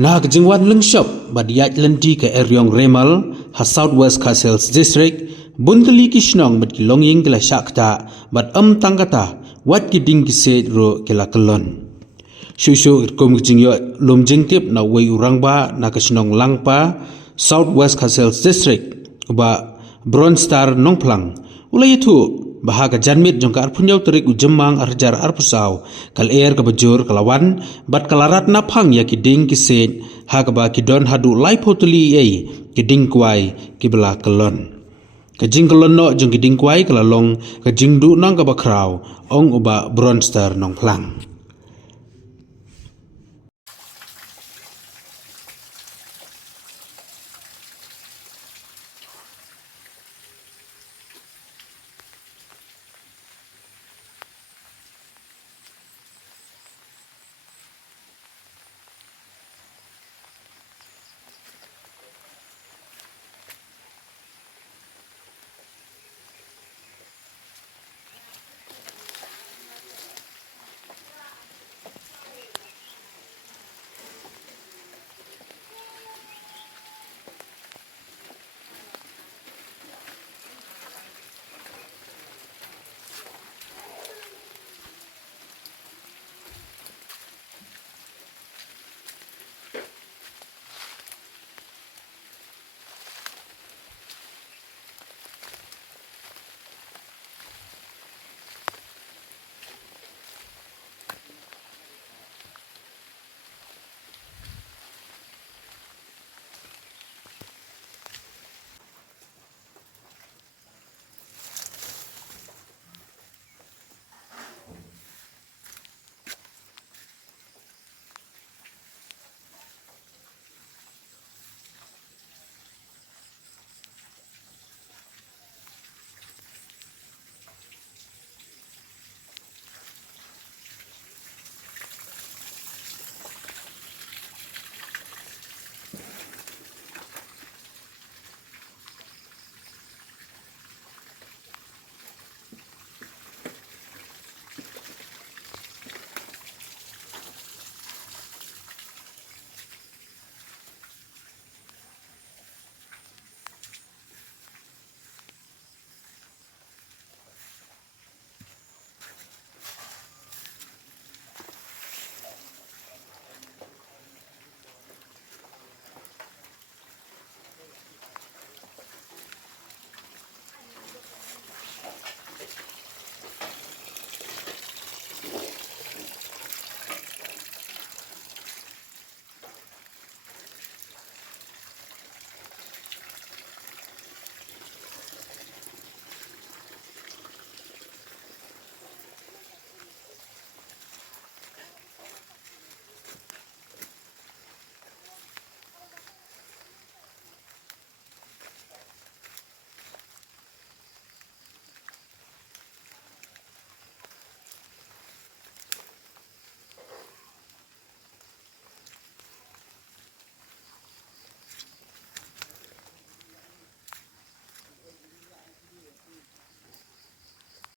Na kejingwan lengshop bad ïaid lynti ke erïong Remal ha Southwest Castles District bunteli kishnong bad kilongying kila shakta bad tangkata wat kiding kiset ro kila kelon. Shushu kum kejingyo lum jingtip na wei urangba na kishnong langpa Southwest Castles District ba Bronze Star nongplang ulai itu bahaga janmit jongka arpunyau terik ujemang arjar arpusau kal ka bajur kalawan bat kalarat napang ya kiding kiset ha ba kidon hadu lai potuli kiding kwai kibla kelon kajing kelon no jong kiding kwai kalalong kajing du nang ka bakrau ong uba Bronze Star nongplang.